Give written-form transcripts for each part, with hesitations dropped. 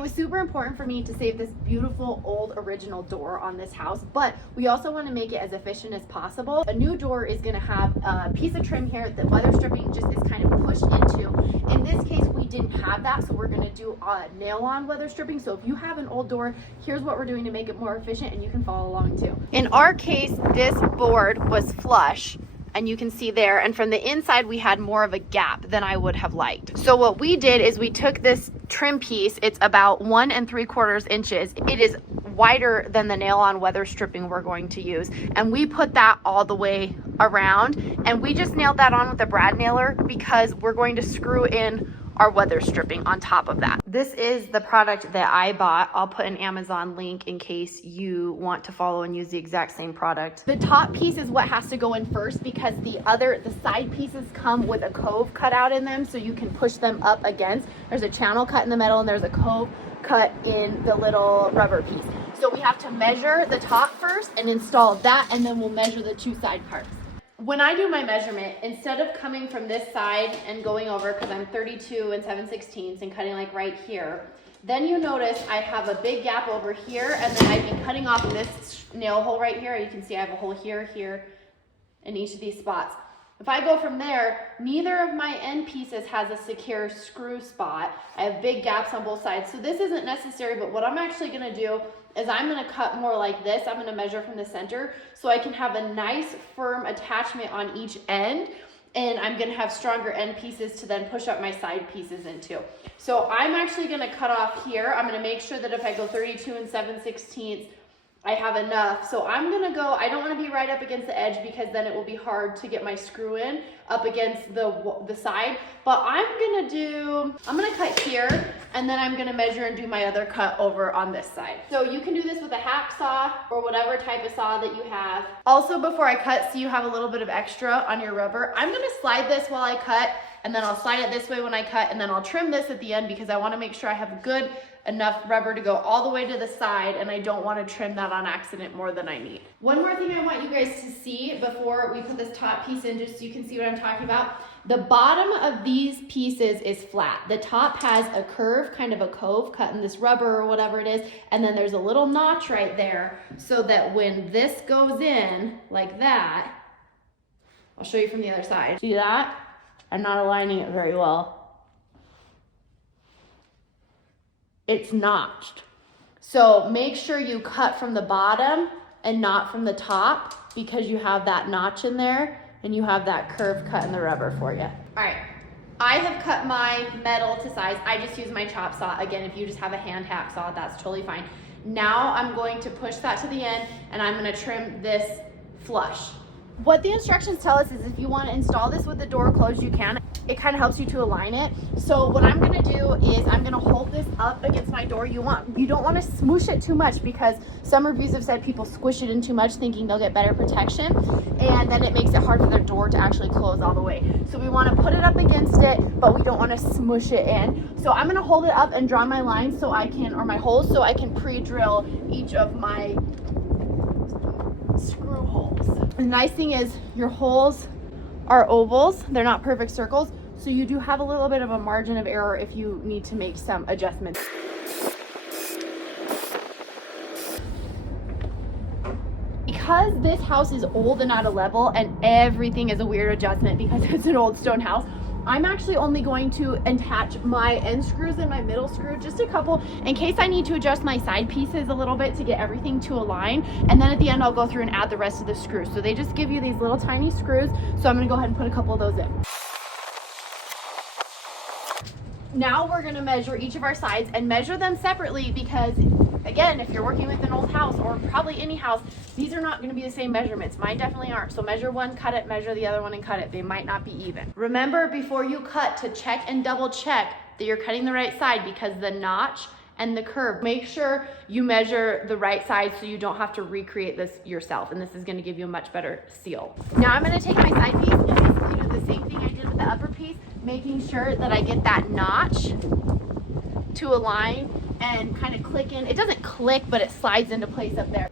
it was super important for me to save this beautiful old original door on this house, but we also want to make it as efficient as possible. A new door is going to have a piece of trim here that weather stripping just is kind of pushed into. In this case, we didn't have that, so we're going to do nail-on weather stripping. So if you have an old door, here's what we're doing to make it more efficient, and you can follow along too. In our case, this board was flush, and you can see there, and from the inside we had more of a gap than I would have liked. So what we did is we took this trim piece, it's about 1 3/4 inches. It is wider than the nail-on weather stripping we're going to use, and we put that all the way around, and we just nailed that on with a brad nailer because we're going to screw in our weather stripping on top of that. This is the product that I bought. I'll put an Amazon link in case you want to follow and use the exact same product. The top piece is what has to go in first because the side pieces come with a cove cut out in them, so you can push them up against. There's a channel cut in the middle and there's a cove cut in the little rubber piece. So we have to measure the top first and install that, and then we'll measure the 2 side parts. When I do my measurement, instead of coming from this side and going over, because I'm 32 7/16 and cutting like right here, then you notice I have a big gap over here, and then I'd be cutting off this nail hole right here. You can see I have a hole here, here, in each of these spots. If I go from there, neither of my end pieces has a secure screw spot. I have big gaps on both sides. So this isn't necessary, but what I'm actually gonna do is I'm gonna cut more like this. I'm gonna measure from the center so I can have a nice firm attachment on each end, and I'm gonna have stronger end pieces to then push up my side pieces into. So I'm actually gonna cut off here. I'm gonna make sure that if I go 32 7/16, I have enough. So I'm gonna go, I don't wanna be right up against the edge because then it will be hard to get my screw in up against the side. But I'm gonna cut here, and then I'm gonna measure and do my other cut over on this side. So you can do this with a hacksaw or whatever type of saw that you have. Also, before I cut, so you have a little bit of extra on your rubber, I'm gonna slide this while I cut, and then I'll slide it this way when I cut, and then I'll trim this at the end because I wanna make sure I have good enough rubber to go all the way to the side, and I don't want to trim that on accident more than I need. One more thing I want you guys to see before we put this top piece in, just so you can see what I'm talking about. The bottom of these pieces is flat. The top has a curve, kind of a cove cut in this rubber or whatever it is, and then there's a little notch right there so that when this goes in like that, I'll show you from the other side. See that? I'm not aligning it very well. It's notched. So make sure you cut from the bottom and not from the top because you have that notch in there and you have that curve cut in the rubber for you. All right, I have cut my metal to size. I just use my chop saw. Again, if you just have a hand hack saw, that's totally fine. Now I'm going to push that to the end and I'm gonna trim this flush. What the instructions tell us is if you want to install this with the door closed, you can. It kind of helps you to align it. So what I'm going to do is I'm going to hold this up against my door. You don't want to smoosh it too much because some reviews have said people squish it in too much thinking they'll get better protection, and then it makes it hard for their door to actually close all the way. So we want to put it up against it, but we don't want to smush it in. So I'm going to hold it up and draw my lines so I can, or my holes, so I can pre-drill each of my screw holes. The nice thing is your holes are ovals, they're not perfect circles, so you do have a little bit of a margin of error if you need to make some adjustments. Because this house is old and out of level and everything is a weird adjustment because it's an old stone house, I'm actually only going to attach my end screws and my middle screw, just a couple, in case I need to adjust my side pieces a little bit to get everything to align. And then at the end, I'll go through and add the rest of the screws. So they just give you these little tiny screws. So I'm gonna go ahead and put a couple of those in. Now we're gonna measure each of our sides and measure them separately because, again, if you're working with an old house or probably any house, these are not gonna be the same measurements. Mine definitely aren't. So measure one, cut it, measure the other one and cut it. They might not be even. Remember before you cut to check and double check that you're cutting the right side because the notch and the curve, make sure you measure the right side so you don't have to recreate this yourself. And this is gonna give you a much better seal. Now I'm gonna take my side piece and basically do the same thing I did with the upper piece, making sure that I get that notch to align and kind of click in. It doesn't click, but it slides into place up there.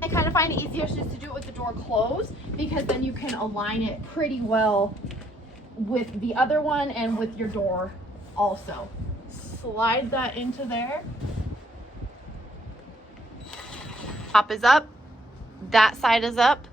I kind of find it easiest just to do it with the door closed because then you can align it pretty well with the other one and with your door also. slide that into there. Top is up, that side is up.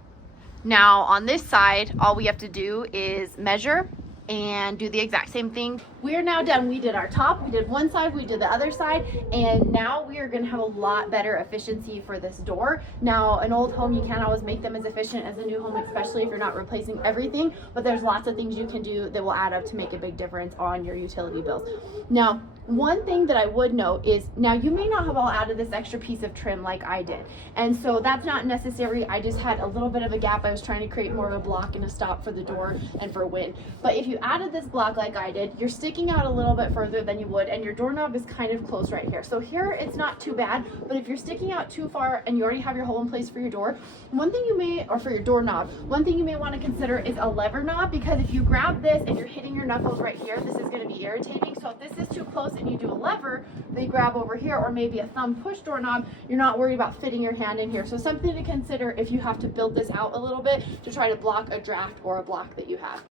Now on this side, all we have to do is measure and do the exact same thing. We are now done. We did our top, we did one side, we did the other side, and now we are gonna have a lot better efficiency for this door. Now, an old home, you can't always make them as efficient as a new home, especially if you're not replacing everything, but there's lots of things you can do that will add up to make a big difference on your utility bills. Now, one thing that I would note is, now you may not have all added this extra piece of trim like I did, and so that's not necessary. I just had a little bit of a gap. I was trying to create more of a block and a stop for the door and for wind. But if you added this block like I did, you're sticking out a little bit further than you would, and your doorknob is kind of close right here. So here it's not too bad, but if you're sticking out too far and you already have your hole in place for your door, one thing you may, or for your doorknob, one thing you may want to consider is a lever knob, because if you grab this and you're hitting your knuckles right here, this is going to be irritating. So if this is too close and you do a lever, they grab over here, or maybe a thumb push doorknob, you're not worried about fitting your hand in here. So something to consider if you have to build this out a little bit to try to block a draft or a block that you have.